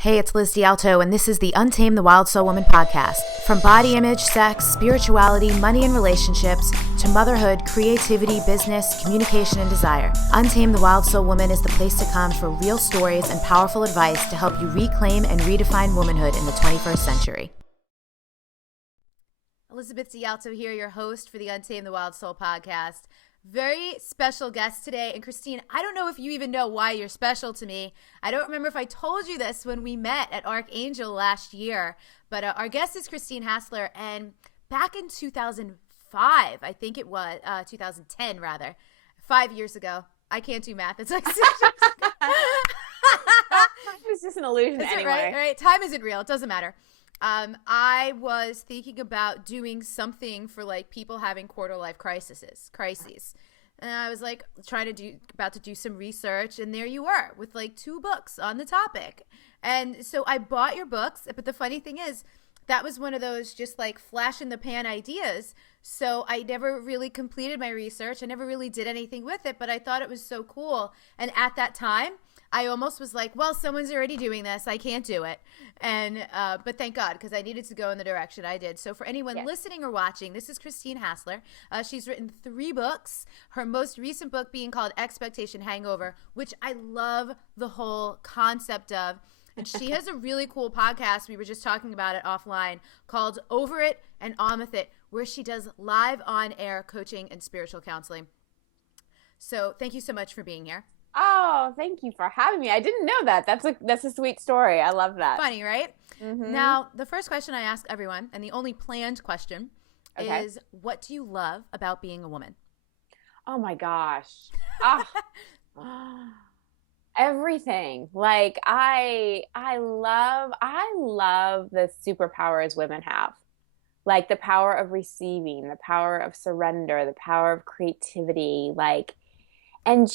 Hey, it's Liz D'Alto, and this is the Untamed the Wild Soul Woman podcast. From body image, sex, spirituality, money and relationships, to motherhood, creativity, business, communication, and desire, Untamed the Wild Soul Woman is the place to come for real stories and powerful advice to help you reclaim and redefine womanhood in the 21st century. Elizabeth D'Alto here, your host for the Untamed the Wild Soul podcast. Very special guest today. And Christine, I don't know if you even know why you're special to me. I don't remember if I told you this when we met at Archangel last year, but our guest is Christina Hassler. And back in 2005, I think it was 2010 rather, 5 years ago. I can't do math. It's like 6 years ago. It's just an illusion anyway. Right? Time isn't real. It doesn't matter. I was thinking about doing something for like people having quarter life crises. And I was like about to do some research, and there you were with like 2 books on the topic. And so I bought your books, but the funny thing is that was one of those just like flash in the pan ideas. So I never really completed my research. I never really did anything with it, but I thought it was so cool. And at that time, I almost was like, well, someone's already doing this. I can't do it. And but thank God, because I needed to go in the direction I did. So for anyone listening or watching, this is Christina Hassler. She's written 3 books, her most recent book being called Expectation Hangover, which I love the whole concept of. And she has a really cool podcast. We were just talking about it offline called Over It and On With It, where she does live on-air coaching and spiritual counseling. So thank you so much for being here. Oh, thank you for having me. I didn't know that. That's a sweet story. I love that. Funny, right? Mm-hmm. Now, the first question I ask everyone, and the only planned question, is what do you love about being a woman? Oh my gosh. Everything. Like I love the superpowers women have. Like the power of receiving, the power of surrender, the power of creativity, and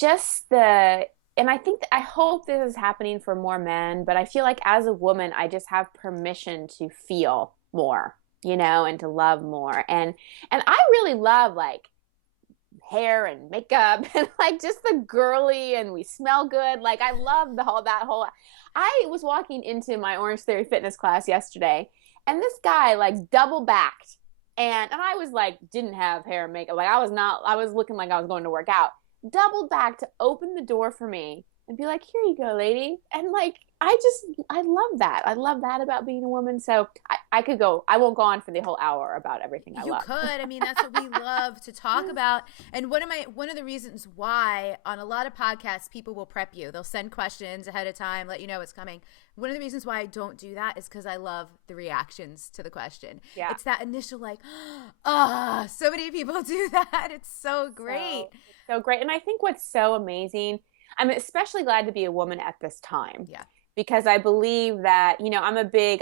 I hope this is happening for more men, but I feel like as a woman, I just have permission to feel more, and to love more. And I really love like hair and makeup and like just the girly, and we smell good. Like I love I was walking into my Orange Theory fitness class yesterday, and this guy like double backed, and I was like, didn't have hair and makeup. Like I was looking like I was going to work out. Doubled back to open the door for me and be like, here you go, lady. And like, I love that. I love that about being a woman. So I won't go on for the whole hour about everything I love. You could. I mean, that's what we love to talk about. And one of the reasons why on a lot of podcasts, people will prep you. They'll send questions ahead of time, let you know what's coming. One of the reasons why I don't do that is because I love the reactions to the question. Yeah. It's that initial like, so many people do that. It's so great. So great. And I think what's so amazing, I'm especially glad to be a woman at this time. Yeah. Because I believe that, I'm a big,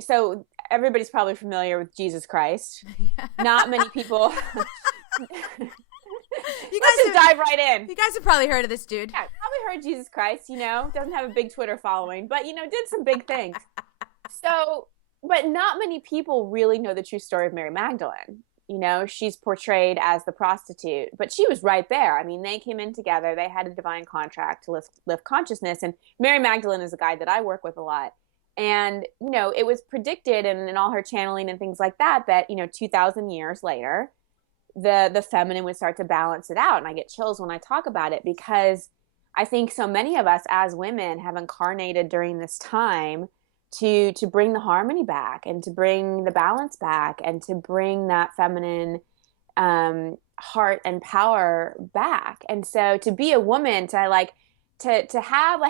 so everybody's probably familiar with Jesus Christ. Yeah. Not many people. Let's just dive right in. You guys have probably heard of this dude. Yeah, probably heard Jesus Christ, doesn't have a big Twitter following, but, did some big things. But not many people really know the true story of Mary Magdalene. She's portrayed as the prostitute, but she was right there. I mean, they came in together. They had a divine contract to lift consciousness. And Mary Magdalene is a guy that I work with a lot. And, it was predicted in all her channeling and things like that, 2,000 years later, the feminine would start to balance it out. And I get chills when I talk about it, because I think so many of us as women have incarnated during this time to bring the harmony back, and to bring the balance back, and to bring that feminine heart and power back. And so to be a woman, to have like,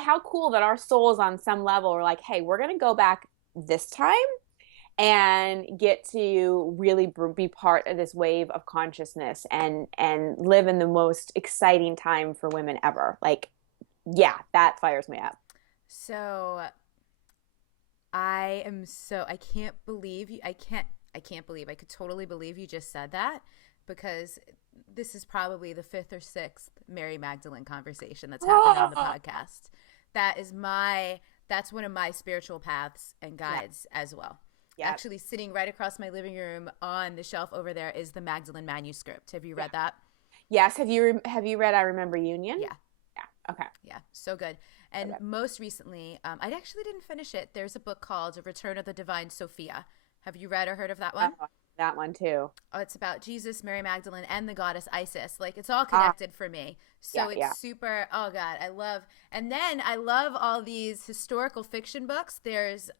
how cool that our souls on some level are like, hey, we're going to go back this time and get to really be part of this wave of consciousness and live in the most exciting time for women ever. Like, yeah, that fires me up. So I can't believe I could totally believe you just said that, because this is probably the 5th or 6th Mary Magdalene conversation that's happened on the podcast. That's one of my spiritual paths and guides as well. Yep. Actually, sitting right across my living room on the shelf over there is the Magdalene manuscript. Have you read that? Yes. Have you read I Remember Union? Yeah. Yeah. Okay. Yeah. So good. And Okay. most recently, I actually didn't finish it. There's a book called Return of the Divine Sophia. Have you read or heard of that one? Oh, that one too. Oh, it's about Jesus, Mary Magdalene, and the goddess Isis. Like, it's all Ah, connected for me. yeah, So yeah. it's super, oh God, and then I love all these historical fiction books. There's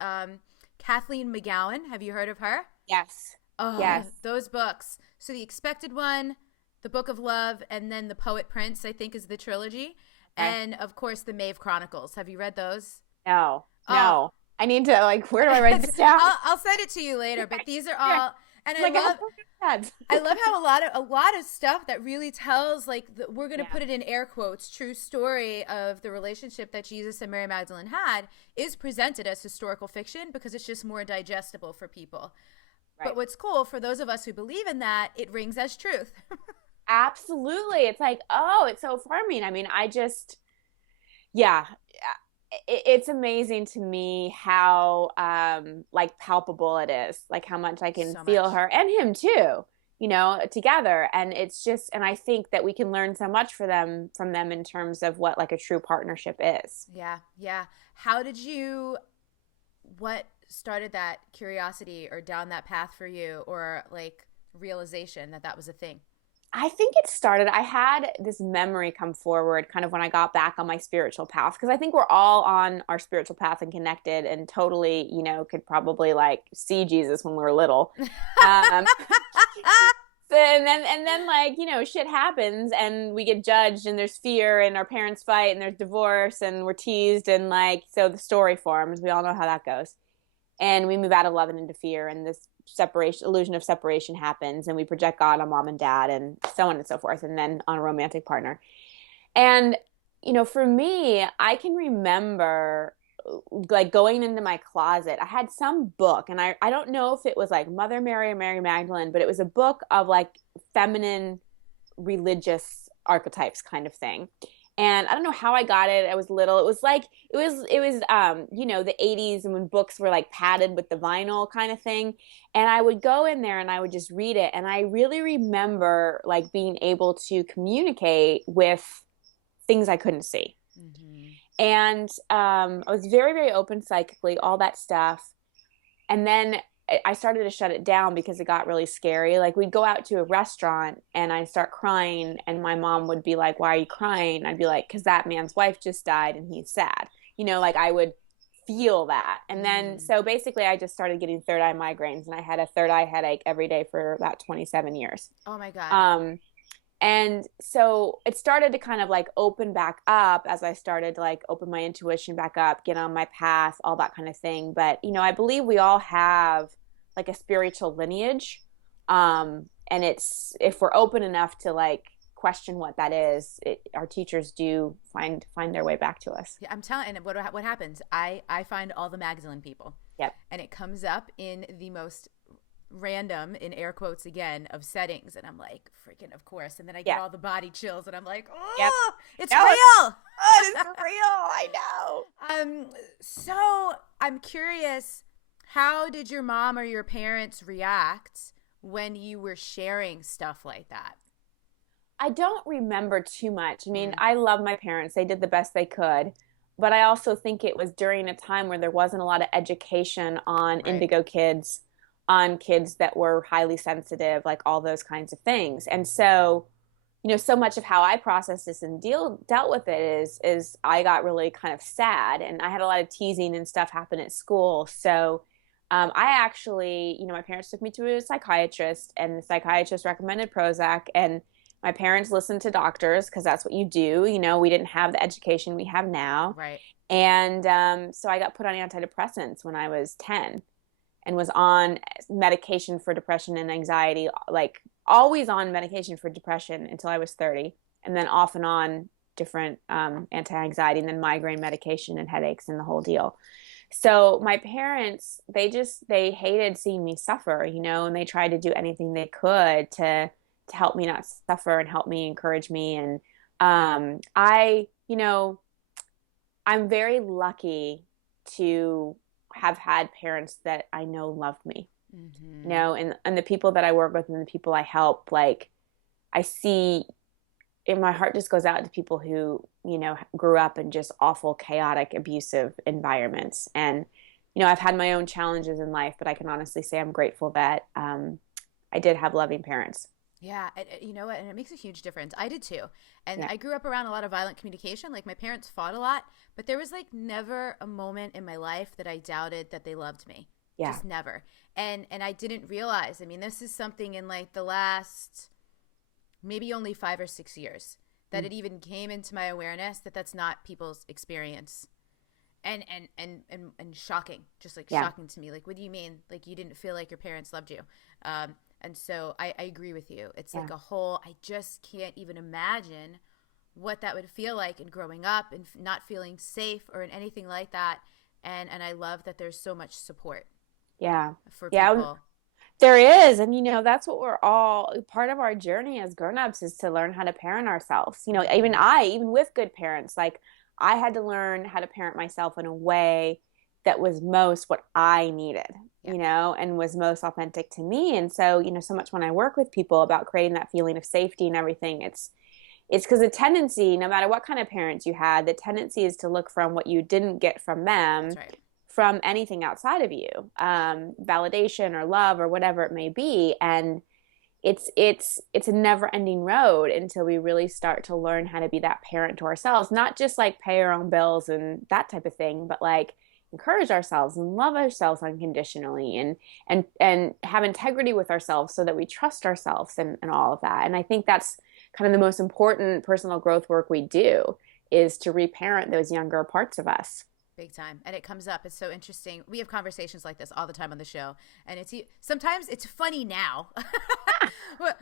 Kathleen McGowan. Have you heard of her? Yes. Oh, Yes. those books. So The Expected One, The Book of Love, and then The Poet Prince, I think is the trilogy. Okay. And of course, the Maeve Chronicles. Have you read those? No, Oh, no. I need to, like, where do I write this down? I'll send it to you later. But these are Yeah. all, and Like, I have that. I love how a lot of stuff that really tells, like, we're going to Yeah. put it in air quotes, true story of the relationship that Jesus and Mary Magdalene had is presented as historical fiction because it's just more digestible for people. Right. But what's cool for those of us who believe in that, it rings as truth. Absolutely. It's like, oh, it's so affirming. I mean, yeah, it's amazing to me how like palpable it is, like how much I can So feel much. her and him too, together. And it's just, and I think that we can learn so much from them in terms of what like a true partnership is. Yeah, yeah. What started that curiosity or down that path for you, or like realization that that was a thing? I think it started, I had this memory come forward kind of when I got back on my spiritual path, because I think we're all on our spiritual path and connected and totally, could probably like see Jesus when we were little. Um, and then like, shit happens and we get judged and there's fear and our parents fight and there's divorce and we're teased and like, so the story forms. We all know how that goes. And we move out of love and into fear, and this illusion of separation happens, and we project God on mom and dad and so on and so forth, and then on a romantic partner. And for me, I can remember like going into my closet. I had some book, and I don't know if it was like Mother Mary or Mary Magdalene, but it was a book of like feminine religious archetypes kind of thing. And I don't know how I got it. I was little. It was like the 80s, and when books were like padded with the vinyl kind of thing. And I would go in there and I would just read it, and I really remember like being able to communicate with things I couldn't see. Mm-hmm. And I was very, very open psychically, all that stuff. And then I started to shut it down because it got really scary. Like we'd go out to a restaurant and I'd start crying, and my mom would be like, "Why are you crying?" I'd be like, "Because that man's wife just died and he's sad." Like I would feel that. And then so basically I just started getting third eye migraines, and I had a third eye headache every day for about 27 years. Oh my God. And so it started to kind of like open back up as I started to like open my intuition back up, get on my path, all that kind of thing. But, I believe we all have like a spiritual lineage. And it's, if we're open enough to like question what that is, our teachers do find their way back to us. Yeah, I'm telling. And what happens? I find all the Magdalene people. Yep. And it comes up in the most random, in air quotes again, of settings, and I'm like, freaking of course. And then I get all the body chills, and I'm like, oh, Yep. it's No, real. It's real. I know. So I'm curious, how did your mom or your parents react when you were sharing stuff like that? I don't remember too much. I mean, I love my parents. They did the best they could. But I also think it was during a time where there wasn't a lot of education on indigo kids, on kids that were highly sensitive, like all those kinds of things. And so, so much of how I processed this and dealt with it is I got really kind of sad, and I had a lot of teasing and stuff happen at school. So I actually, my parents took me to a psychiatrist, and the psychiatrist recommended Prozac, and my parents listened to doctors because that's what you do. We didn't have the education we have now. Right. And so I got put on antidepressants when I was 10, and was on medication for depression and anxiety, like always on medication for depression until I was 30, and then off and on different anti-anxiety, and then migraine medication and headaches and the whole deal. So my parents, they hated seeing me suffer, and they tried to do anything they could to help me not suffer and help me, encourage me. And I'm very lucky to have had parents that I know loved me, and the people that I work with and the people I help, like I see, and my heart just goes out to people who grew up in just awful, chaotic, abusive environments. And, I've had my own challenges in life, but I can honestly say I'm grateful that I did have loving parents. Yeah, you know what? And it makes a huge difference. I did too. And Yeah. I grew up around a lot of violent communication. Like my parents fought a lot, but there was like never a moment in my life that I doubted that they loved me. Yeah. Just never. And I didn't realize. I mean, this is something in like the last maybe only 5 or 6 years that it even came into my awareness that that's not people's experience. And shocking, just like shocking to me. Like, what do you mean? Like, you didn't feel like your parents loved you? And so I agree with you. It's like a whole, I just can't even imagine what that would feel like in growing up and not feeling safe or in anything like that. And I love that there's so much support. Yeah. For people. There is. And, that's what we're all part of our journey as grownups is to learn how to parent ourselves. Even with good parents, like I had to learn how to parent myself in a way that was most what I needed, and was most authentic to me. And so, so much when I work with people about creating that feeling of safety and everything, it's because the tendency, no matter what kind of parents you had, the tendency is to look from what you didn't get from them. That's right. From anything outside of you, validation or love or whatever it may be. And it's a never ending road until we really start to learn how to be that parent to ourselves, not just like pay our own bills and that type of thing, but like encourage ourselves and love ourselves unconditionally and have integrity with ourselves so that we trust ourselves and all of that. And I think that's kind of the most important personal growth work we do is to reparent those younger parts of us. Big time. And it comes up. It's so interesting. We have conversations like this all the time on the show. And sometimes it's funny now.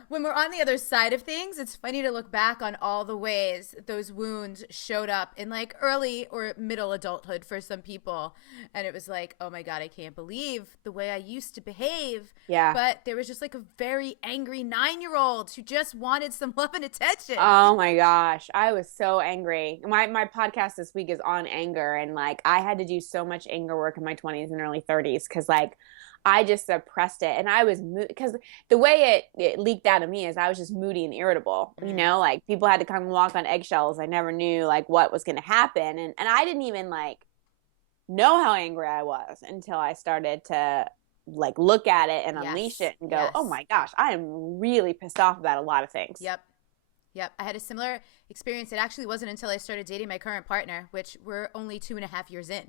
When we're on the other side of things, it's funny to look back on all the ways those wounds showed up in like early or middle adulthood for some people. And it was like, oh my God, I can't believe the way I used to behave. Yeah. But there was just like a very angry 9-year-old who just wanted some love and attention. Oh my gosh. I was so angry. My podcast this week is on anger. And like, I had to do so much anger work in my 20s and early 30s because like I just suppressed it. And I was because the way it leaked out of me is I was just moody and irritable. Like people had to come and walk on eggshells. I never knew like what was going to happen. And I didn't even like know how angry I was until I started to like look at it and unleash it and go, oh my gosh, I am really pissed off about a lot of things. Yep. I had a similar experience. It actually wasn't until I started dating my current partner, which we're only 2.5 years in.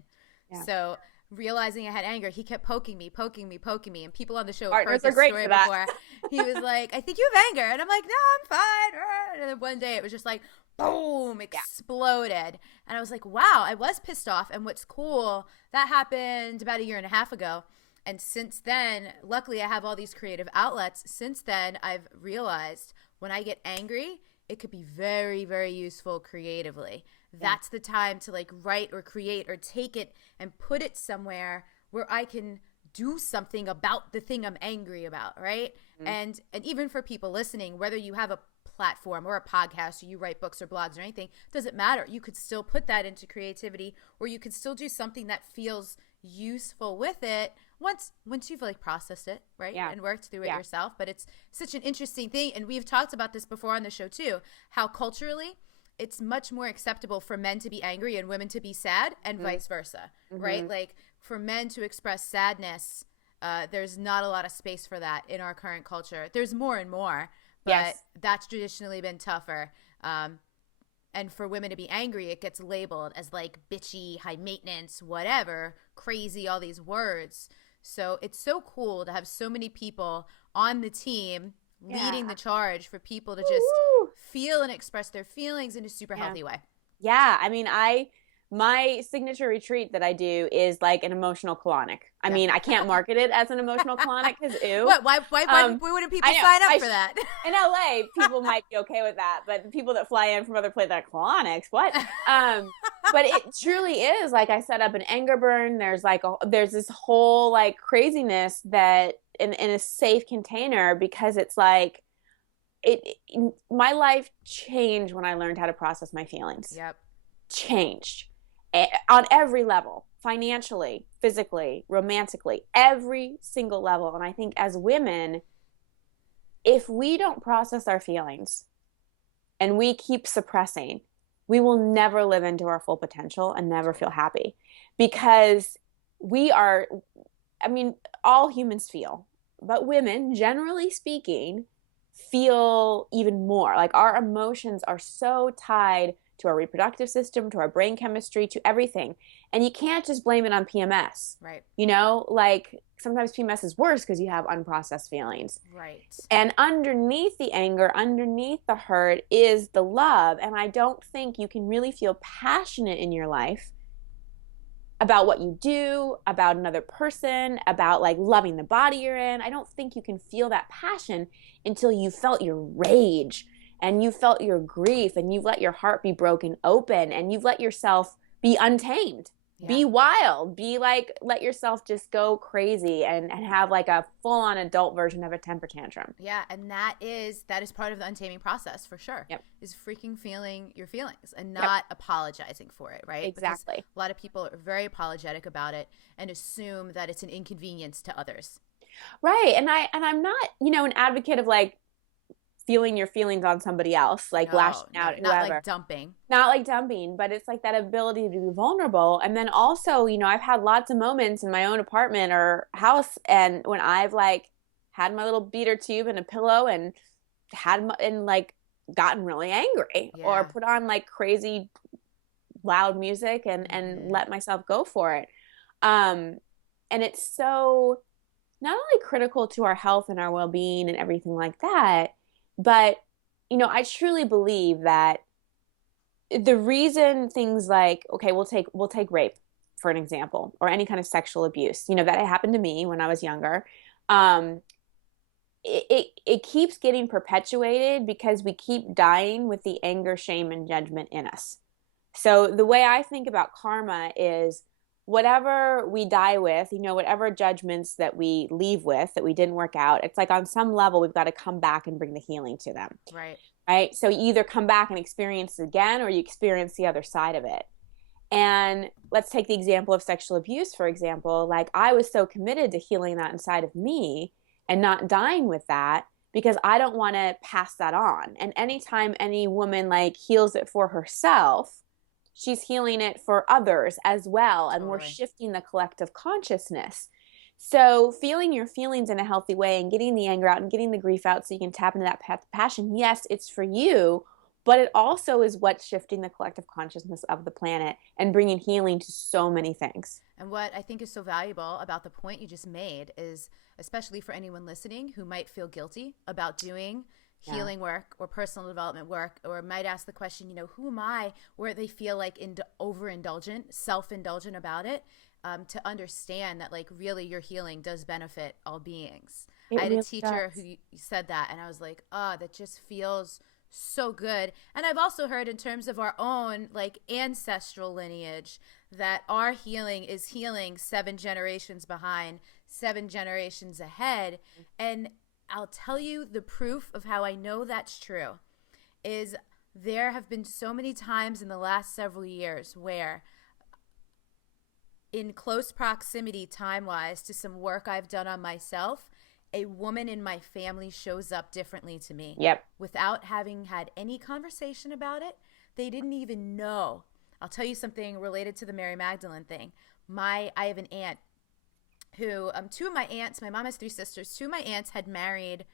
Yeah. So realizing I had anger, he kept poking me. And people on the show have heard this story before. He was like, I think you have anger. And I'm like, no, I'm fine. And then one day it was just like, boom, exploded. And I was like, wow, I was pissed off. And what's cool, that happened about 1.5 years ago. And since then, luckily I have all these creative outlets. Since then, I've realized when I get angry, it could be very, very useful creatively. That's the time to like write or create or take it and put it somewhere where I can do something about the thing I'm angry about, right? Mm-hmm. And even for people listening, whether you have a platform or a podcast or you write books or blogs or anything, doesn't matter. You could still put that into creativity or you could still do something that feels useful with it once you've like processed it, right? And worked through it yourself. But it's such an interesting thing. And we've talked about this before on the show too, how culturally it's much more acceptable for men to be angry and women to be sad and vice versa, right? Like for men to express sadness, there's not a lot of space for that in our current culture. There's more and more, but that's traditionally been tougher. And for women to be angry, it gets labeled as like bitchy, high maintenance, whatever, crazy, all these words. So it's so cool to have so many people on the team leading the charge for people to just feel and express their feelings in a super healthy way. Yeah. I mean, my signature retreat that I do is like an emotional colonic. I mean, I can't market it as an emotional colonic because ew. What? Why wouldn't people sign up for that? In LA, people might be okay with that, but the people that fly in from other places are like, colonics, what? But it truly is like I set up an anger burn. There's this whole like craziness that in a safe container because it's like my life changed when I learned how to process my feelings. Yep. Changed. On every level, financially, physically, romantically, every single level. And I think as women, if we don't process our feelings and we keep suppressing, we will never live into our full potential and never feel happy, because we are, I mean, all humans feel, but women, generally speaking, feel even more. Like our emotions are so tied to our reproductive system, to our brain chemistry, to everything. And you can't just blame it on PMS. Right. You know, like sometimes PMS is worse because you have unprocessed feelings. Right. And underneath the anger, underneath the hurt is the love. And I don't think you can really feel passionate in your life about what you do, about another person, about like loving the body you're in. I don't think you can feel that passion until you felt your rage and you felt your grief and you've let your heart be broken open and you've let yourself be untamed. Be wild, be like, let yourself just go crazy and have like a full on adult version of a temper tantrum. Yeah. And that is part of the untaming process for sure. Yep. Is freaking feeling your feelings and not apologizing for it. Right. Exactly. Because a lot of people are very apologetic about it and assume that it's an inconvenience to others. Right. And I'm not, you know, an advocate of like feeling your feelings on somebody else, like lashing out at whoever. Not like dumping, but it's like that ability to be vulnerable. And then also, you know, I've had lots of moments in my own apartment or house, and when I've like had my little beater tube and a pillow and like gotten really angry or put on like crazy loud music and let myself go for it. And it's so not only critical to our health and our well-being and everything like that, but, you know, I truly believe that the reason things like, okay, we'll take rape for an example, or any kind of sexual abuse, you know, that happened to me when I was younger. It keeps getting perpetuated because we keep dying with the anger, shame, and judgment in us. So the way I think about karma is whatever we die with, you know, whatever judgments that we leave with that we didn't work out, it's like on some level we've got to come back and bring the healing to them. Right. So you either come back and experience it again, or you experience the other side of it. And let's take the example of sexual abuse, for example. Like I was so committed to healing that inside of me and not dying with that, because I don't want to pass that on. And anytime any woman like heals it for herself, she's healing it for others as well. And we're shifting the collective consciousness. So feeling your feelings in a healthy way and getting the anger out and getting the grief out so you can tap into that passion. Yes, it's for you, but it also is what's shifting the collective consciousness of the planet and bringing healing to so many things. And what I think is so valuable about the point you just made is, especially for anyone listening who might feel guilty about doing healing work or personal development work, or might ask the question, you know, who am I, where they feel like overindulgent, self-indulgent about it, to understand that like really your healing does benefit all beings. I had a teacher who said that, and I was like, oh, that just feels so good. And I've also heard in terms of our own like ancestral lineage that our healing is healing 7 generations behind, 7 generations ahead. And I'll tell you the proof of how I know that's true is there have been so many times in the last several years where in close proximity time-wise to some work I've done on myself, a woman in my family shows up differently to me. Without having had any conversation about it. They didn't even know. I'll tell you something related to the Mary Magdalene thing. I have an aunt who, 2 of my aunts, my mom has 3 sisters, 2 of my aunts had married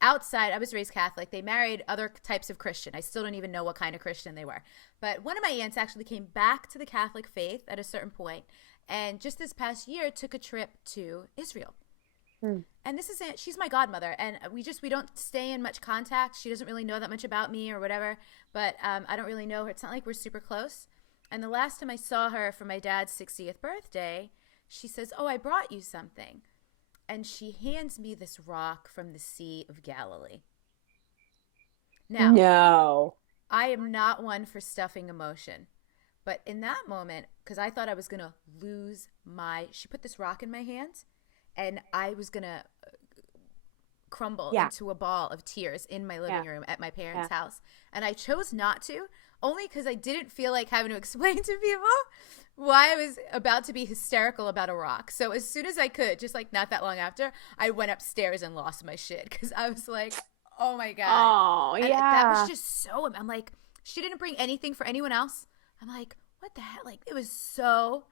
outside. I was raised Catholic. They married other types of Christian. I still don't even know what kind of Christian they were. But one of my aunts actually came back to the Catholic faith at a certain point, and just this past year took a trip to Israel. And this is it. She's my godmother, and we don't stay in much contact. She doesn't really know that much about me or whatever, but I don't really know her. It's not like we're super close. And the last time I saw her for my dad's 60th birthday, she says, oh, I brought you something. And she hands me this rock from the Sea of Galilee. Now, no, I am not one for stuffing emotion. But in that moment, because I thought I was going to lose she put this rock in my hands, and I was going to crumble into a ball of tears in my living room at my parents' house. And I chose not to, only because I didn't feel like having to explain to people why I was about to be hysterical about a rock. So as soon as I could, just like not that long after, I went upstairs and lost my shit because I was like, oh my God. Oh, yeah. And that was just so, I'm like, She didn't bring anything for anyone else. I'm like, what the hell? Like, it was so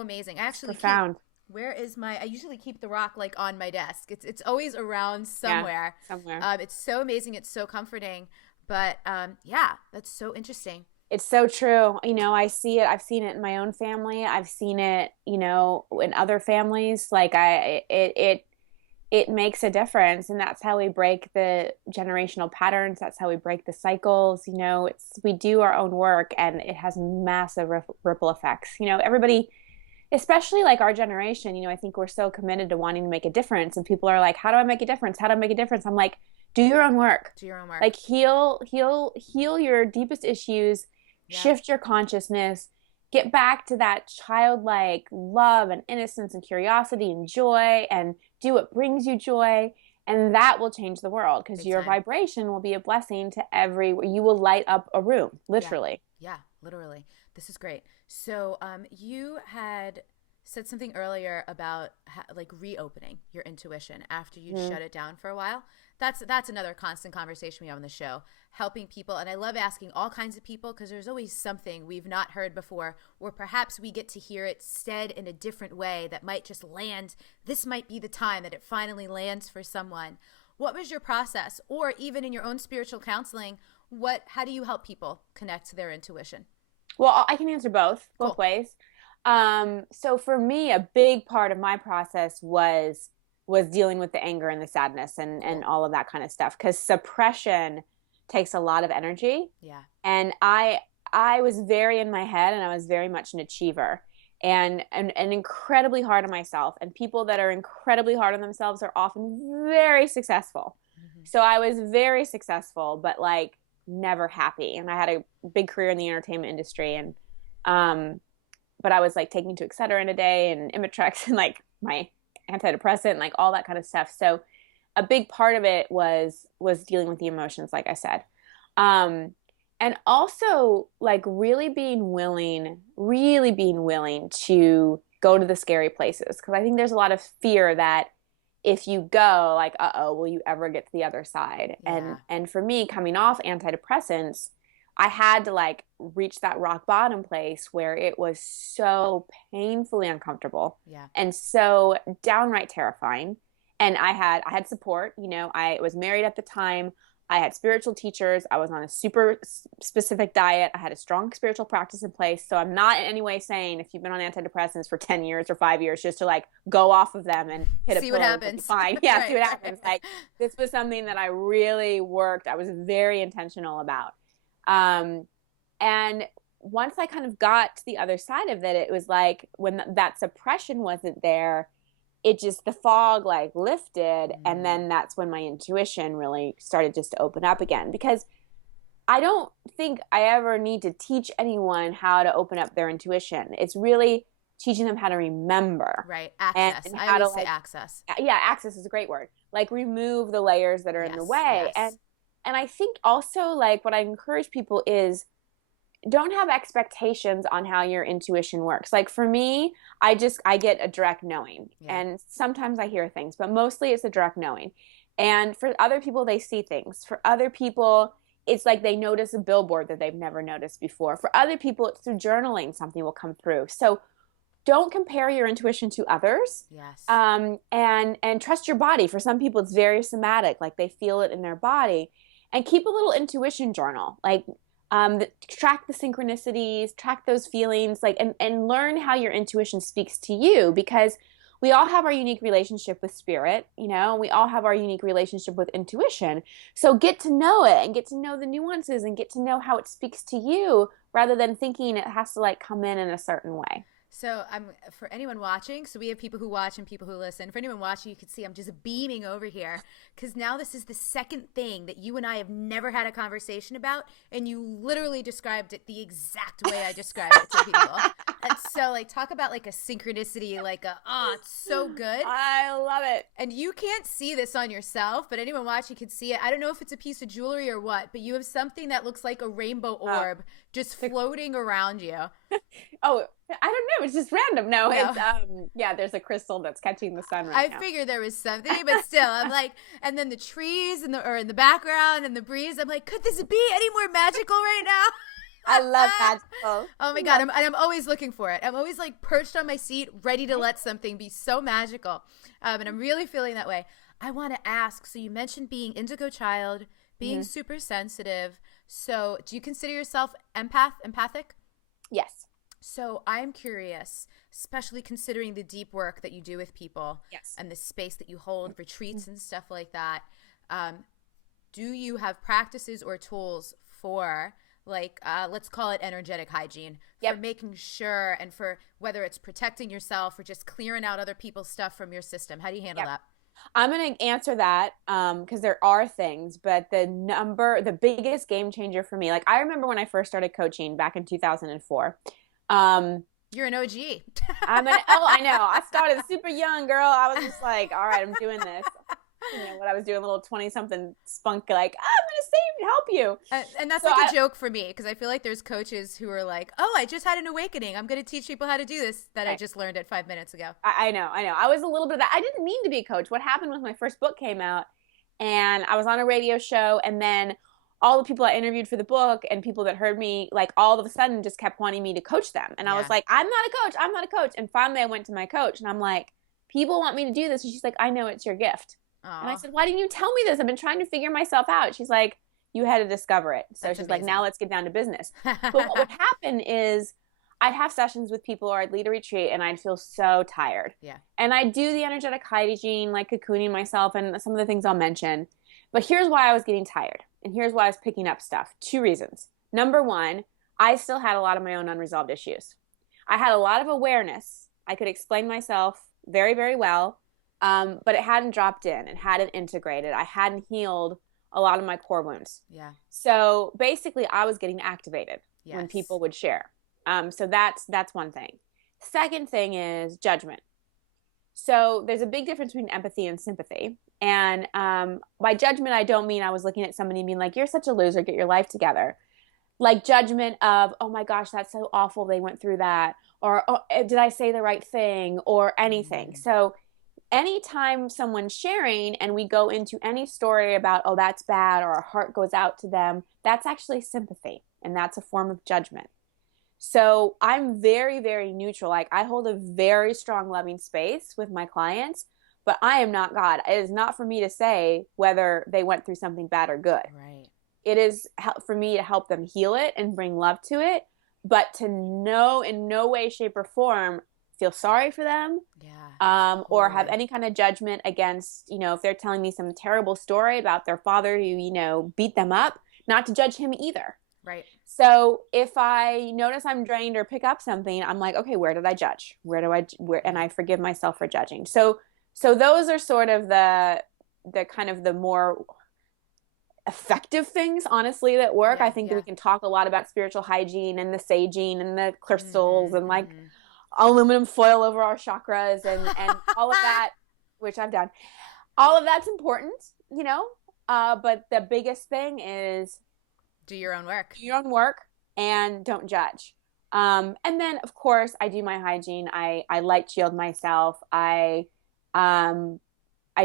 amazing. I actually profound. I usually keep the rock like on my desk. It's always around somewhere. Yeah, somewhere. It's so amazing. It's so comforting. But yeah, that's so interesting. It's so true. I see it. I've seen it in my own family. I've seen it, in other families. Like it makes a difference, and that's how we break the generational patterns. That's how we break the cycles. We do our own work, and it has massive ripple effects. Everybody, especially like our generation, I think we're so committed to wanting to make a difference, and people are like, how do I make a difference? How do I make a difference? I'm like, do your own work. Do your own work. Like heal your deepest issues, shift your consciousness, get back to that childlike love and innocence and curiosity and joy, and do what brings you joy. And that will change the world, because your vibration will be a blessing to you will light up a room, literally. Yeah, literally. This is great. So you had said something earlier about like reopening your intuition after you shut it down for a while. That's another constant conversation we have on the show, helping people. And I love asking all kinds of people, because there's always something we've not heard before, or perhaps we get to hear it said in a different way that might just land. This might be the time that it finally lands for someone. What was your process? Or even in your own spiritual counseling, how do you help people connect to their intuition? Well, I can answer both ways. So for me, a big part of my process was dealing with the anger and the sadness and all of that kind of stuff, because suppression takes a lot of energy. Yeah. And I was very in my head, and I was very much an achiever and incredibly hard on myself. And people that are incredibly hard on themselves are often very successful. Mm-hmm. So I was very successful, but like never happy. And I had a big career in the entertainment industry, and but I was like taking to Excedrin a day and Imitrex and like my antidepressant and like all that kind of stuff. So a big part of it was dealing with the emotions, like I said. And also like really being willing to go to the scary places. Because I think there's a lot of fear that if you go, like, will you ever get to the other side? Yeah. And for me, coming off antidepressants, I had to like reach that rock bottom place where it was so painfully uncomfortable, and so downright terrifying. And I had support. I was married at the time. I had spiritual teachers. I was on a super specific diet. I had a strong spiritual practice in place. So I'm not in any way saying if you've been on antidepressants for 10 years or 5 years, just to like go off of them and hit see a what happens. Fine. Yeah, right. See what happens. Like this was something that I really worked. I was very intentional about. And once I kind of got to the other side of it, it was like when that suppression wasn't there, it just, the fog like lifted. Mm-hmm. And then that's when my intuition really started just to open up again, because I don't think I ever need to teach anyone how to open up their intuition. It's really teaching them how to remember. Right. Access. And I always say access. Yeah. Access is a great word. Like remove the layers that are in the way. Yes. And I think also like what I encourage people is don't have expectations on how your intuition works. Like for me, I get a direct knowing, and sometimes I hear things, but mostly it's a direct knowing. And for other people, they see things. For other people, it's like they notice a billboard that they've never noticed before. For other people, it's through journaling, something will come through. So don't compare your intuition to others. Yes. And trust your body. For some people, it's very somatic, like they feel it in their body. And keep a little intuition journal, like track the synchronicities, track those feelings, like and learn how your intuition speaks to you, because we all have our unique relationship with spirit, we all have our unique relationship with intuition. So get to know it and get to know the nuances and get to know how it speaks to you, rather than thinking it has to like come in a certain way. So for anyone watching, so we have people who watch and people who listen. For anyone watching, you can see I'm just beaming over here, because now this is the second thing that you and I have never had a conversation about, and you literally described it the exact way I described it to people. And so, like, talk about like a synchronicity, like it's so good. I love it. And you can't see this on yourself, but anyone watching can see it. I don't know if it's a piece of jewelry or what, but you have something that looks like a rainbow orb just floating around you. Oh, I don't know. It's just random. No, it's there's a crystal that's catching the sun right now. I figured there was something, but still, I'm like, and then the trees in the background and the breeze. I'm like, could this be any more magical right now? I love magical. Oh my God. I'm always looking for it. I'm always like perched on my seat, ready to let something be so magical. And I'm really feeling that way. I want to ask, so you mentioned being indigo child, being super sensitive. So do you consider yourself empathic? Yes. So I'm curious, especially considering the deep work that you do with people and the space that you hold, retreats and stuff like that. Do you have practices or tools for like, let's call it energetic hygiene, for making sure, and for whether it's protecting yourself or just clearing out other people's stuff from your system? How do you handle that? I'm going to answer that because there are things, but the biggest game changer for me, like I remember when I first started coaching back in 2004. You're an OG. I know. I started super young, girl. I was just like, all right, I'm doing this. You know what I was doing, a little 20-something spunk, like, I'm going to help you. And that's like a joke for me, because I feel like there's coaches who are like, I just had an awakening. I'm going to teach people how to do this that I just learned it 5 minutes ago. I know. I was a little bit of that. I didn't mean to be a coach. What happened was my first book came out, and I was on a radio show, and then all the people I interviewed for the book and people that heard me, like, all of a sudden just kept wanting me to coach them. And I was like, I'm not a coach. And finally I went to my coach, and I'm like, people want me to do this. And she's like, I know, it's your gift. Aww. And I said, why didn't you tell me this? I've been trying to figure myself out. She's like, you had to discover it. So she's like, now let's get down to business. But what would happen is I'd have sessions with people, or I'd lead a retreat, and I'd feel so tired. Yeah. And I'd do the energetic hygiene, like cocooning myself and some of the things I'll mention. But here's why I was getting tired. And here's why I was picking up stuff. 2 reasons. Number one, I still had a lot of my own unresolved issues. I had a lot of awareness. I could explain myself very, very well. But it hadn't dropped in. It hadn't integrated. I hadn't healed a lot of my core wounds. Yeah. So basically, I was getting activated when people would share. So that's one thing. Second thing is judgment. So there's a big difference between empathy and sympathy. And by judgment, I don't mean I was looking at somebody and being like, you're such a loser, get your life together. Like judgment of, oh my gosh, that's so awful, they went through that. Or did I say the right thing? Or anything. So anytime someone's sharing and we go into any story about, oh, that's bad, or our heart goes out to them, that's actually sympathy. And that's a form of judgment. So I'm very, very neutral. Like I hold a very strong, loving space with my clients, but I am not God. It is not for me to say whether they went through something bad or good. Right. It is for me to help them heal it and bring love to it, but to know in no way, shape, or form feel sorry for them, or have any kind of judgment against, if they're telling me some terrible story about their father who, beat them up, not to judge him either. Right. So if I notice I'm drained or pick up something, I'm like, okay, where did I judge? And I forgive myself for judging. So those are sort of the kind of the more effective things, honestly, that work. I think that we can talk a lot about spiritual hygiene and the saging and the crystals and like aluminum foil over our chakras and all of that, which I've done. All of that's important, but the biggest thing is do your own work. Do your own work and don't judge. And then, of course, I do my hygiene. I light shield myself. I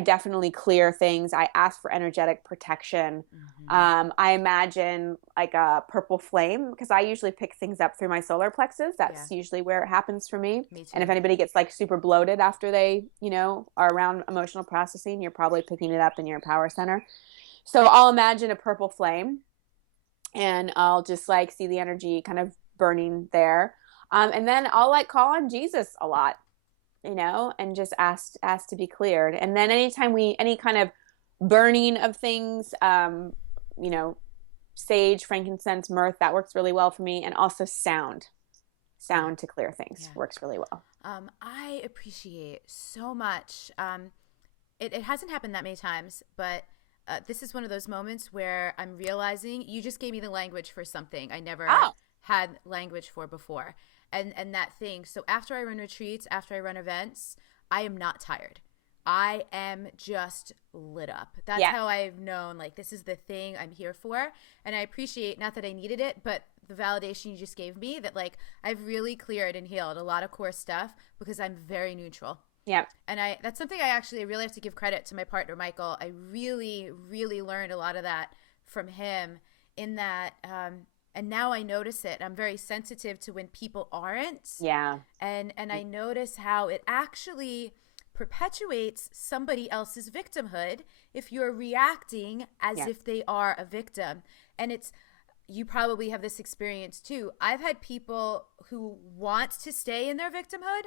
definitely clear things. I ask for energetic protection. Mm-hmm. I imagine like a purple flame, because I usually pick things up through my solar plexus. That's usually where it happens for me. Me too. And if anybody gets like super bloated after they, are around emotional processing, you're probably picking it up in your power center. So I'll imagine a purple flame, and I'll just like see the energy kind of burning there. And then I'll like call on Jesus a lot, and just ask to be cleared. And then anytime any kind of burning of things, sage, frankincense, myrrh, that works really well for me. And also sound to clear things works really well. I appreciate so much. It hasn't happened that many times, but this is one of those moments where I'm realizing you just gave me the language for something I never had language for before. and that thing. So after I run retreats, after I run events, I am not tired. I am just lit up. That's how I've known, like, this is the thing I'm here for. And I appreciate, not that I needed it, but the validation you just gave me that, like, I've really cleared and healed a lot of core stuff because I'm very neutral. Yeah. And that's something I really have to give credit to my partner, Michael. I really, really learned a lot of that from him in that, and now I notice it. I'm very sensitive to when people aren't. Yeah. And I notice how it actually perpetuates somebody else's victimhood if you're reacting as if they are a victim. And you probably have this experience too. I've had people who want to stay in their victimhood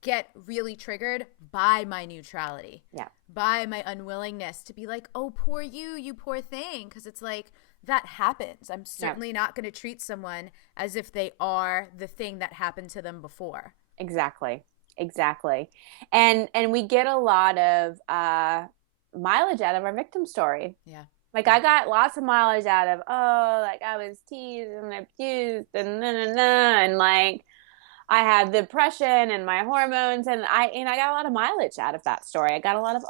get really triggered by my neutrality, by my unwillingness to be like, oh, poor you poor thing. Because it's like, that happens. I'm certainly not going to treat someone as if they are the thing that happened to them before. Exactly. And we get a lot of mileage out of our victim story. Yeah. Like, I got lots of mileage out of, like, I was teased and abused and and like, I had depression and my hormones, and I got a lot of mileage out of that story. I got a lot of,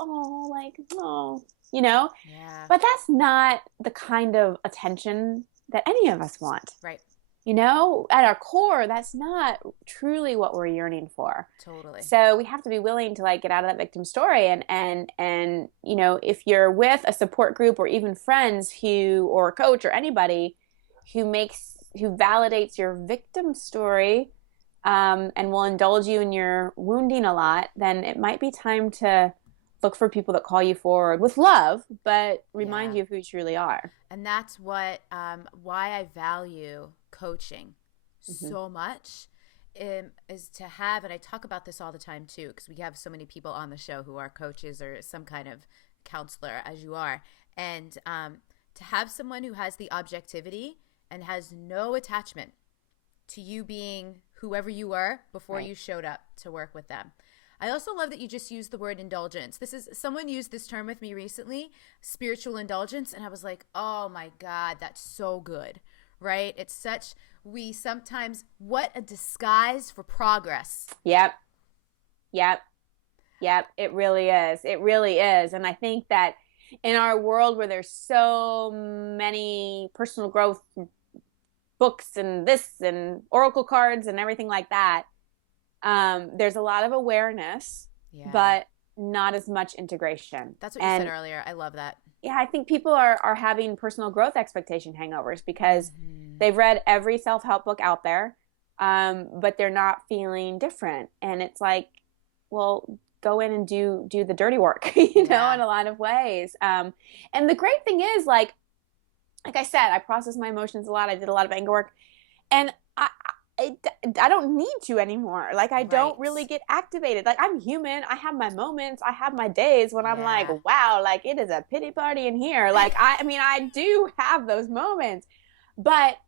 you know? Yeah. But that's not the kind of attention that any of us want. Right. You know, at our core, that's not truly what we're yearning for. Totally. So we have to be willing to, like, get out of that victim story. And you know, if you're with a support group or even friends or a coach or anybody who validates your victim story, and will indulge you in your wounding a lot, then it might be time to look for people that call you forward with love, but remind you of who you truly are. And that's what why I value coaching so much, is to have, and I talk about this all the time too, because we have so many people on the show who are coaches or some kind of counselor, as you are, and to have someone who has the objectivity and has no attachment to you being whoever you were before you showed up to work with them. I also love that you just used the word indulgence. Someone used this term with me recently, spiritual indulgence, and I was like, oh my God, that's so good, right? It's what a disguise for progress. Yep. It really is. And I think that in our world where there's so many personal growth books and this and oracle cards and everything like that, there's a lot of awareness, but not as much integration. That's what you said earlier. I love that. Yeah, I think people are having personal growth expectation hangovers because they've read every self-help book out there, but they're not feeling different. And it's like, well, go in and do the dirty work, you know, in a lot of ways. And the great thing is, like I said, I process my emotions a lot. I did a lot of anger work, and I don't need to anymore. Like, I don't really get activated. Like, I'm human. I have my moments. I have my days when I'm like, wow, like, it is a pity party in here. Like, I mean, I do have those moments, but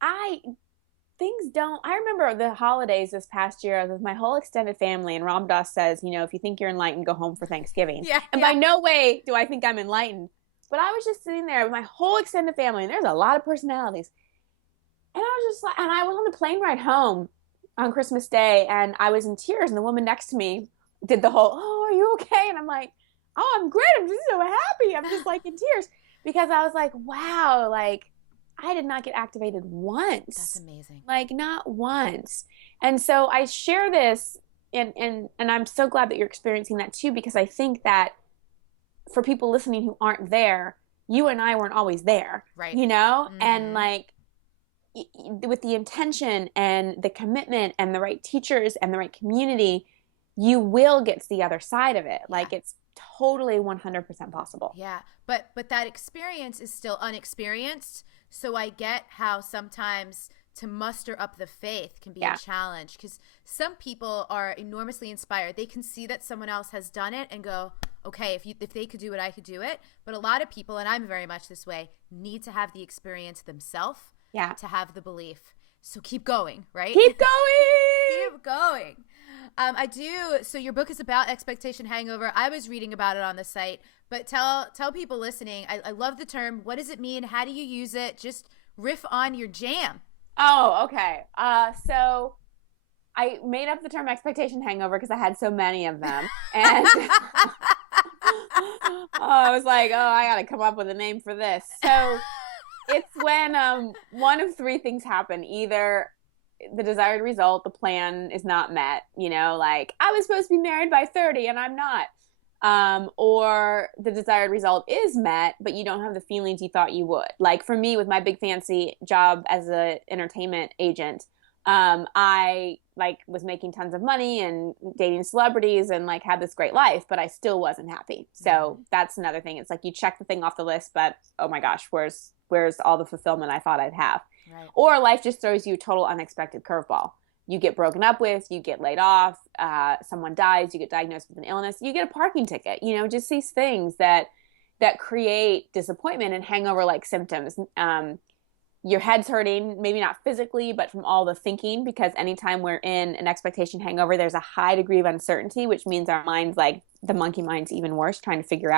I remember the holidays this past year. I was with my whole extended family, and Ram Dass says, you know, if you think you're enlightened, go home for Thanksgiving. And by no way do I think I'm enlightened. But I was just sitting there with my whole extended family, and there's a lot of personalities. And I was just like, and I was on the plane ride home on Christmas Day, and I was in tears, and the woman next to me did the whole, oh, are you okay? And I'm like, oh, I'm great. I'm just so happy. I'm just like in tears because I was like, wow, like, I did not get activated once. That's amazing. Like, not once. And so I share this, and I'm so glad that you're experiencing that too, because I think that for people listening who aren't there, you and I weren't always there, right? You know, and like, with the intention and the commitment and the right teachers and the right community, you will get to the other side of it. Like, it's totally 100% possible. Yeah. But that experience is still unexperienced. So I get how sometimes to muster up the faith can be a challenge, because some people are enormously inspired. They can see that someone else has done it and go, okay, if they could do it, I could do it. But a lot of people, and I'm very much this way, need to have the experience themselves to have the belief. So keep going, right? Keep going. Keep going. I do. So your book is about Expectation Hangover. I was reading about it on the site, but tell people listening. I love the term. What does it mean? How do you use it? Just riff on your jam. Oh, okay. So I made up the term expectation hangover because I had so many of them. And I was like, oh, I got to come up with a name for this. So it's when one of three things happen. Either the desired result, the plan is not met, like I was supposed to be married by 30 and I'm not. Or the desired result is met, but you don't have the feelings you thought you would. Like for me, with my big fancy job as an entertainment agent, I was making tons of money and dating celebrities and had this great life, but I still wasn't happy. So that's another thing. It's like you check the thing off the list, but oh my gosh, where's all the fulfillment I thought I'd have? Right. Or life just throws you a total unexpected curveball. You get broken up with, you get laid off, someone dies, you get diagnosed with an illness, you get a parking ticket, just these things that create disappointment and hangover-like symptoms. Your head's hurting, maybe not physically, but from all the thinking, because anytime we're in an expectation hangover, there's a high degree of uncertainty, which means our mind's the monkey mind's even worse, trying to figure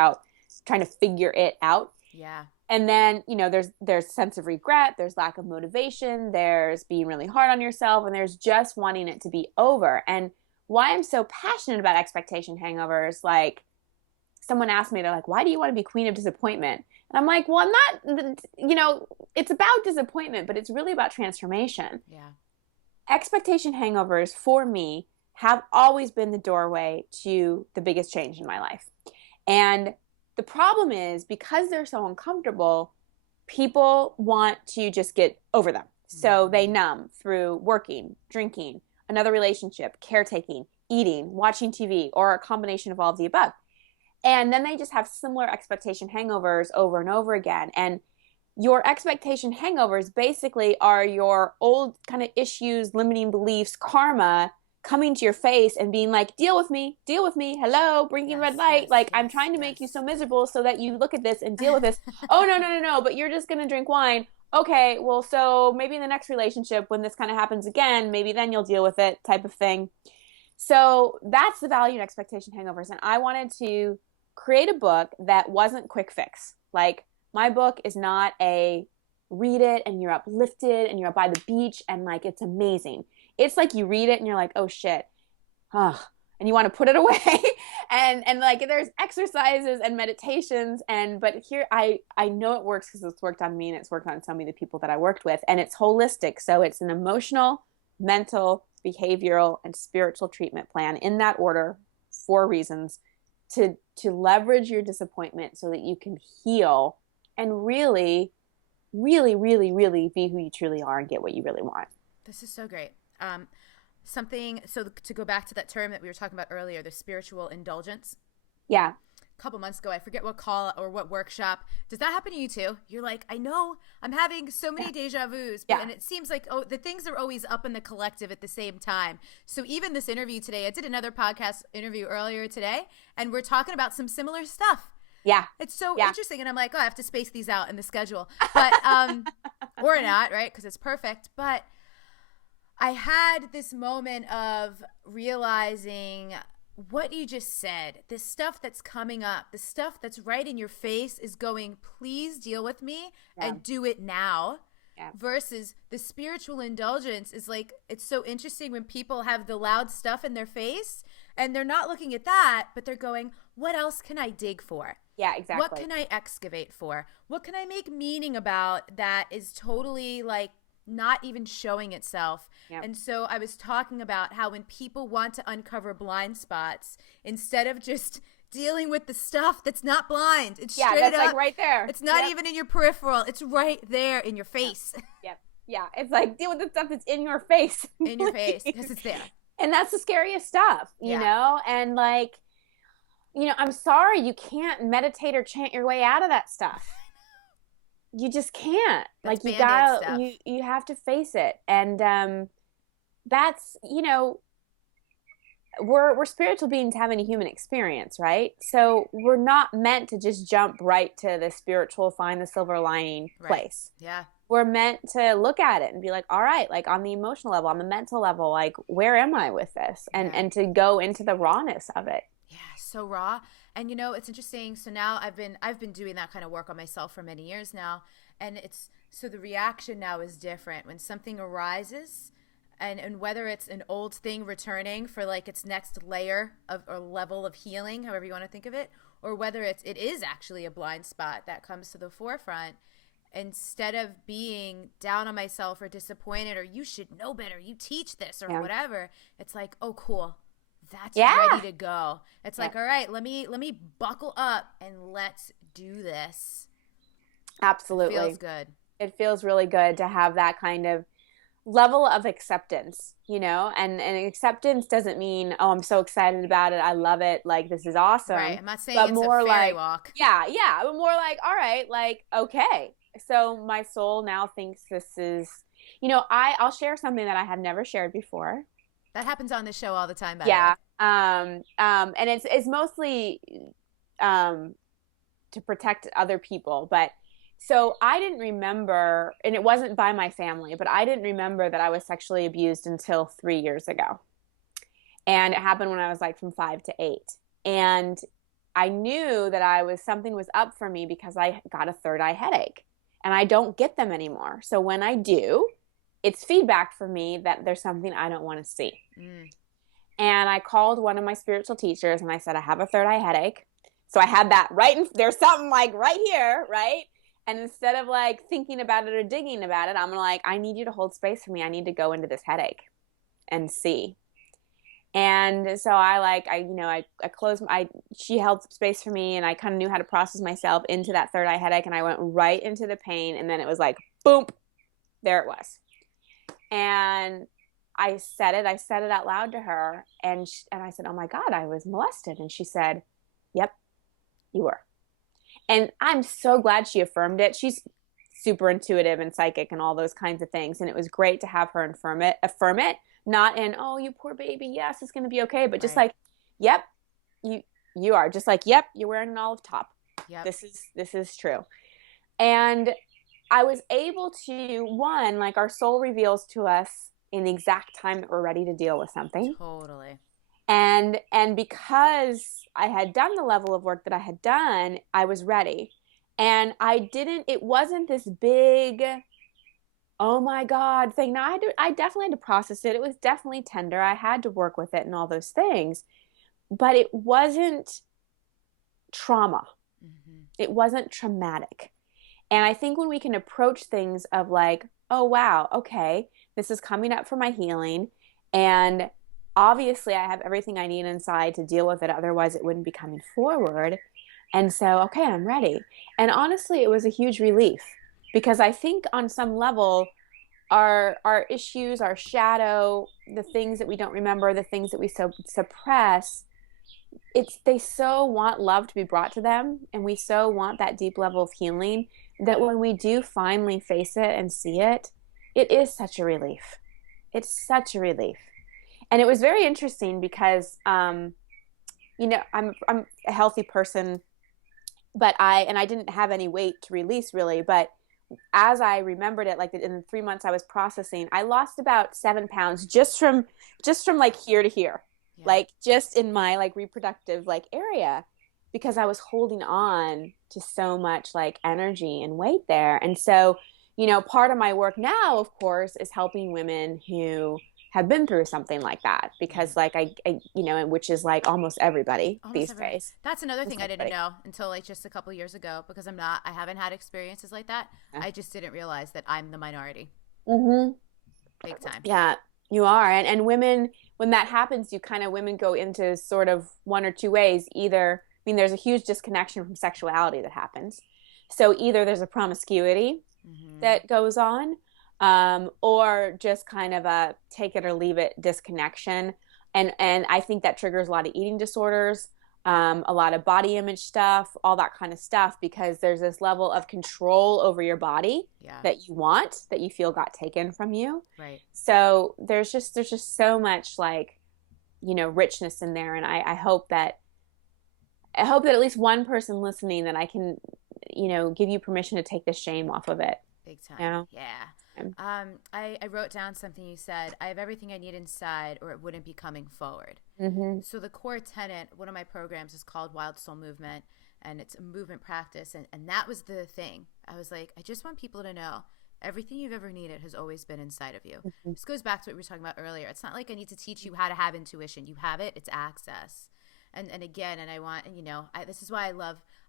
it out. Yeah. And then, there's sense of regret, there's lack of motivation, there's being really hard on yourself, and there's just wanting it to be over. And why I'm so passionate about expectation hangovers, someone asked me, they're like, why do you want to be queen of disappointment? And I'm like, well, I'm not, it's about disappointment, but it's really about transformation. Yeah. Expectation hangovers for me have always been the doorway to the biggest change in my life. And the problem is, because they're so uncomfortable, people want to just get over them. So they numb through working, drinking, another relationship, caretaking, eating, watching TV, or a combination of all of the above. And then they just have similar expectation hangovers over and over again. And your expectation hangovers basically are your old kind of issues, limiting beliefs, karma coming to your face and being like, deal with me, hello, blinking red light. I'm trying to make you so miserable so that you look at this and deal with this. Oh, no, but you're just going to drink wine. Okay, well, so maybe in the next relationship, when this kind of happens again, maybe then you'll deal with it, type of thing. So that's the value in expectation hangovers. And I wanted to create a book that wasn't quick fix. My book is not a read it and you're uplifted and you're by the beach and it's amazing. It's you read it and you're like, oh shit. And you want to put it away. and there's exercises and meditations. But here I know it works because it's worked on me and it's worked on so many of the people that I worked with. And it's holistic. So it's an emotional, mental, behavioral, and spiritual treatment plan in that order, 4 reasons to leverage your disappointment so that you can heal and really, really, really, really be who you truly are and get what you really want. This is so great. So to go back to that term that we were talking about earlier, the spiritual indulgence. Yeah. A couple months ago, I forget what call or what workshop. Does that happen to you too? You're like, I know I'm having so many deja vus, and it seems like the things are always up in the collective at the same time. So even this interview today, I did another podcast interview earlier today, and we're talking about some similar stuff. Yeah. It's so interesting. And I'm like, I have to space these out in the schedule, but, or not, right? Because it's perfect. But I had this moment of realizing what you just said, the stuff that's coming up, the stuff that's right in your face is going, please deal with me and do it now. Yeah. Versus the spiritual indulgence is it's so interesting when people have the loud stuff in their face and they're not looking at that, but they're going, what else can I dig for? Yeah, exactly. What can I excavate for? What can I make meaning about that is totally not even showing itself. Yep. And so I was talking about how when people want to uncover blind spots, instead of just dealing with the stuff that's not blind, it's straight that's up right there. It's not even in your peripheral. It's right there in your face. Yep. Yeah. It's deal with the stuff that's in your face. In your face, because it's there. And that's the scariest stuff, you know? And I'm sorry, you can't meditate or chant your way out of that stuff. You just can't. That's you gotta, you have to face it. And that's, we're spiritual beings having a human experience, right? So we're not meant to just jump right to the spiritual, find the silver lining place. Yeah. We're meant to look at it and be like, all right, on the emotional level, on the mental level, where am I with this? And to go into the rawness of it. Yeah, so raw. And it's interesting. So now I've been doing that kind of work on myself for many years now, and so the reaction now is different. When something arises, And whether it's an old thing returning for like its next layer of or level of healing, however you want to think of it, or whether it is actually a blind spot that comes to the forefront, instead of being down on myself or disappointed or you should know better, you teach this or whatever, it's like, oh cool, that's ready to go. It's like, all right, let me buckle up and let's do this. Absolutely. It feels good. It feels really good to have that kind of level of acceptance, you know, and acceptance doesn't mean, oh, I'm so excited about it, I love it, like this is awesome. Right. I'm not saying it's more a fairy walk. Yeah, but more like, all right, like, okay, so my soul now thinks this is, you know, I'll share something that I have never shared before. That happens on this show all the time, by the way. And it's mostly to protect other people, but so I didn't remember, and it wasn't by my family, but I didn't remember that I was sexually abused until 3 years ago. And it happened when I was like from 5 to 8. And I knew that something was up for me because I got a third eye headache. And I don't get them anymore. So when I do, it's feedback for me that there's something I don't want to see. And I called one of my spiritual teachers and I said, I have a third eye headache. So I had that there's something like right here, right? And instead of like thinking about it or digging about it, I'm like, I need you to hold space for me. I need to go into this headache and see. And so she held space for me and I kind of knew how to process myself into that third eye headache. And I went right into the pain. And then it was like, boom, there it was. And I said it out loud to her. And I said, oh my God, I was molested. And she said, yep, you were. And I'm so glad she affirmed it. She's super intuitive and psychic and all those kinds of things. And it was great to have her affirm it, not in, oh, you poor baby, yes, it's going to be okay. But just like, yep, you are. Just like, yep, you're wearing an olive top. Yep. This is true. And I was able to, one, like our soul reveals to us in the exact time that we're ready to deal with something. Totally. And because I had done the level of work that I had done, I was ready. And it wasn't this big, oh my God thing. Now I definitely had to process it. It was definitely tender. I had to work with it and all those things, but it wasn't trauma. Mm-hmm. It wasn't traumatic. And I think when we can approach things of like, oh, wow, okay, this is coming up for my healing. And obviously I have everything I need inside to deal with it. Otherwise it wouldn't be coming forward. And so, okay, I'm ready. And honestly, it was a huge relief because I think on some level, our issues, our shadow, the things that we don't remember, the things that we suppress, they so want love to be brought to them. And we so want that deep level of healing that when we do finally face it and see it, it is such a relief. It's such a relief. And it was very interesting because, I'm a healthy person, but I didn't have any weight to release really. But as I remembered it, like in the 3 months I was processing, I lost about 7 pounds just from like here to here, like just in my like reproductive like area, because I was holding on to so much like energy and weight there. And so, part of my work now, of course, is helping women who have been through something like that, because like I which is like almost everybody these days. That's another thing I didn't know until like just a couple years ago, because I haven't had experiences like that. Yeah. I just didn't realize that I'm the minority. Mm-hmm. Big time. Yeah, you are. And women, when that happens, women go into sort of one or two ways. Either, there's a huge disconnection from sexuality that happens. So either there's a promiscuity that goes on, or just kind of a take it or leave it disconnection. And I think that triggers a lot of eating disorders, a lot of body image stuff, all that kind of stuff, because there's this level of control over your body that you want, that you feel got taken from you. Right. So there's just so much like, richness in there. And I hope that at least one person listening, that I can, give you permission to take the shame off of it. Big time. Yeah. I wrote down something you said. I have everything I need inside, or it wouldn't be coming forward. Mm-hmm. So the core tenet, one of my programs is called Wild Soul Movement, and it's a movement practice. And that was the thing. I was like, I just want people to know Everything you've ever needed has always been inside of you. Mm-hmm. This goes back to what we were talking about earlier. It's not like I need to teach you how to have intuition. You have it. It's access. And again, and I want, this is why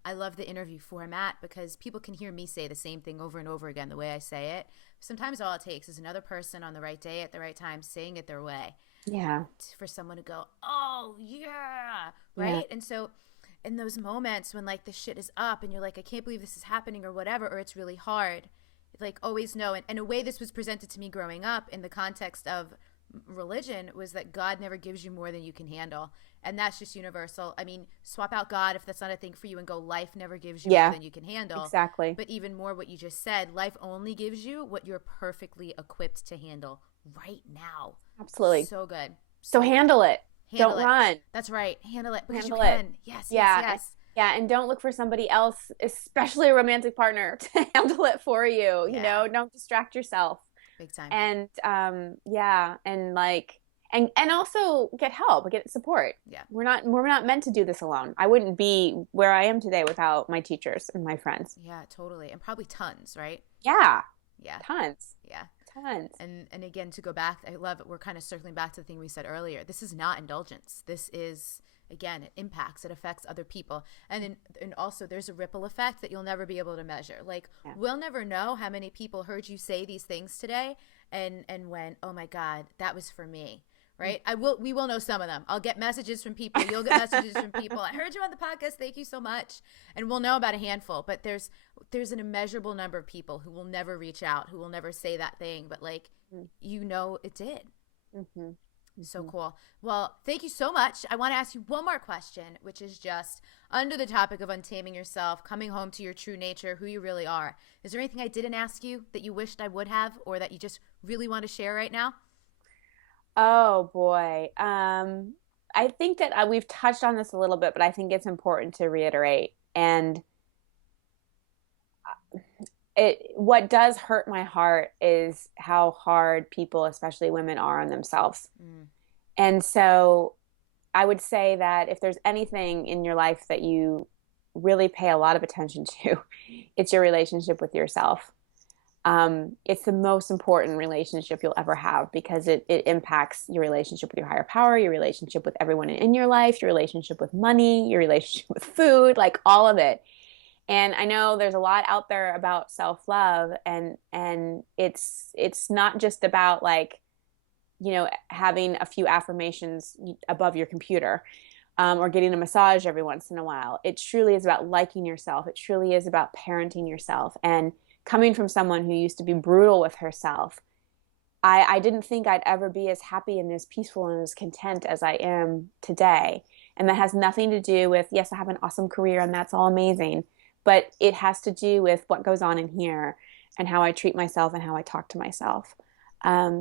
I love the interview format, because people can hear me say the same thing over and over again the way I say it. Sometimes all it takes is another person on the right day at the right time saying it their way. Yeah. For someone to go, oh, yeah, right? Yeah. And so in those moments when like the shit is up and you're like, I can't believe this is happening or whatever, or it's really hard, like always know. And a way this was presented to me growing up in the context of religion was that God never gives you more than you can handle. And that's just universal. I mean, swap out God if that's not a thing for you and go, life never gives you more than you can handle. Exactly. But even more what you just said, life only gives you what you're perfectly equipped to handle right now. Absolutely. So good. So handle it. Don't run. That's right. Handle it because handle you can. Yes, yes. Yeah, and don't look for somebody else, especially a romantic partner, to handle it for you. You know, don't distract yourself. Big time. And and like and also get help, get support. Yeah. We're not meant to do this alone. I wouldn't be where I am today without my teachers and my friends. Yeah, totally. And probably tons, right? Yeah. Yeah. Tons. Yeah. Tons. And again, to go back, I love it. We're kind of circling back to the thing we said earlier. This is not indulgence. This is, again, it impacts, it affects other people. And also there's a ripple effect that you'll never be able to measure. Like we'll never know how many people heard you say these things today and went, oh my God, that was for me. Right? We will know some of them. I'll get messages from people. You'll get messages from people. I heard you on the podcast. Thank you so much. And we'll know about a handful, but there's an immeasurable number of people who will never reach out, who will never say that thing, but like, it did. Mm-hmm. So cool. Well, thank you so much. I want to ask you one more question, which is just under the topic of untaming yourself, coming home to your true nature, who you really are. Is there anything I didn't ask you that you wished I would have, or that you just really want to share right now? Oh boy. I think that we've touched on this a little bit, but I think it's important to reiterate. And what does hurt my heart is how hard people, especially women, are on themselves. And so I would say that if there's anything in your life that you really pay a lot of attention to, it's your relationship with yourself. It's the most important relationship you'll ever have, because it impacts your relationship with your higher power, your relationship with everyone in your life, your relationship with money, your relationship with food, like all of it. And I know there's a lot out there about self-love, and it's not just about like, having a few affirmations above your computer, or getting a massage every once in a while. It truly is about liking yourself. It truly is about parenting yourself. And coming from someone who used to be brutal with herself, I didn't think I'd ever be as happy and as peaceful and as content as I am today. And that has nothing to do with, yes, I have an awesome career and that's all amazing, but it has to do with what goes on in here and how I treat myself and how I talk to myself.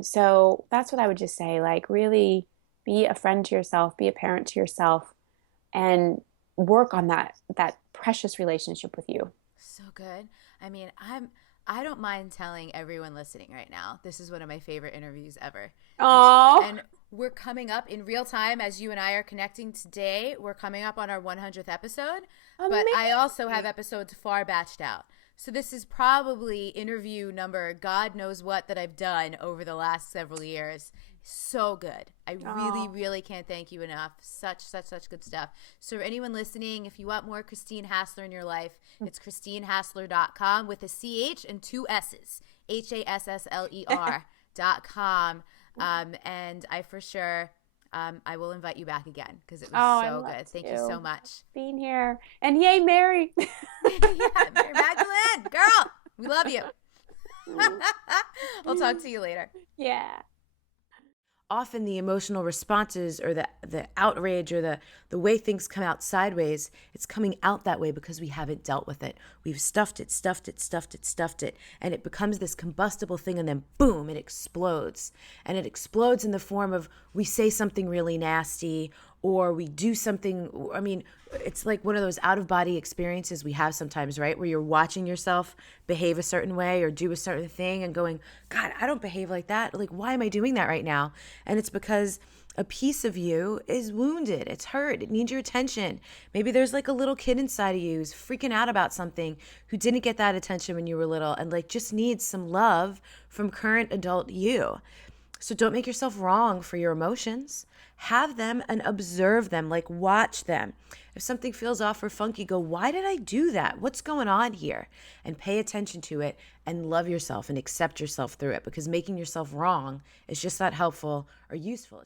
So that's what I would just say, like, really be a friend to yourself, be a parent to yourself, and work on that precious relationship with you. So good. I mean, I don't mind telling everyone listening right now, this is one of my favorite interviews ever. Oh. And we're coming up in real time as you and I are connecting today. We're coming up on our 100th episode. Amazing. But I also have episodes far batched out. So this is probably interview number God knows what that I've done over the last several years. So good. I really can't thank you enough. Such good stuff. So for anyone listening, if you want more Christine Hassler in your life, it's ChristineHassler.com with a CH and 2 S's. HASSLER.com. And I for sure, I will invite you back again because it was so good. Thank you so much. Being here. And yay, Mary. Yeah, Mary Magdalene. Girl, we love you. We'll talk to you later. Yeah. Often the emotional responses or the outrage or the way things come out sideways, it's coming out that way because we haven't dealt with it. We've stuffed it, and it becomes this combustible thing, and then boom, it explodes. And it explodes in the form of we say something really nasty, or we do something. I mean, it's like one of those out of body experiences we have sometimes, right? Where you're watching yourself behave a certain way or do a certain thing and going, God, I don't behave like that. Like, why am I doing that right now? And it's because a piece of you is wounded. It's hurt. It needs your attention. Maybe there's like a little kid inside of you who's freaking out about something, who didn't get that attention when you were little and like just needs some love from current adult you. So don't make yourself wrong for your emotions. Have them and observe them, like watch them. If something feels off or funky, go, why did I do that? What's going on here? And pay attention to it and love yourself and accept yourself through it, because making yourself wrong is just not helpful or useful.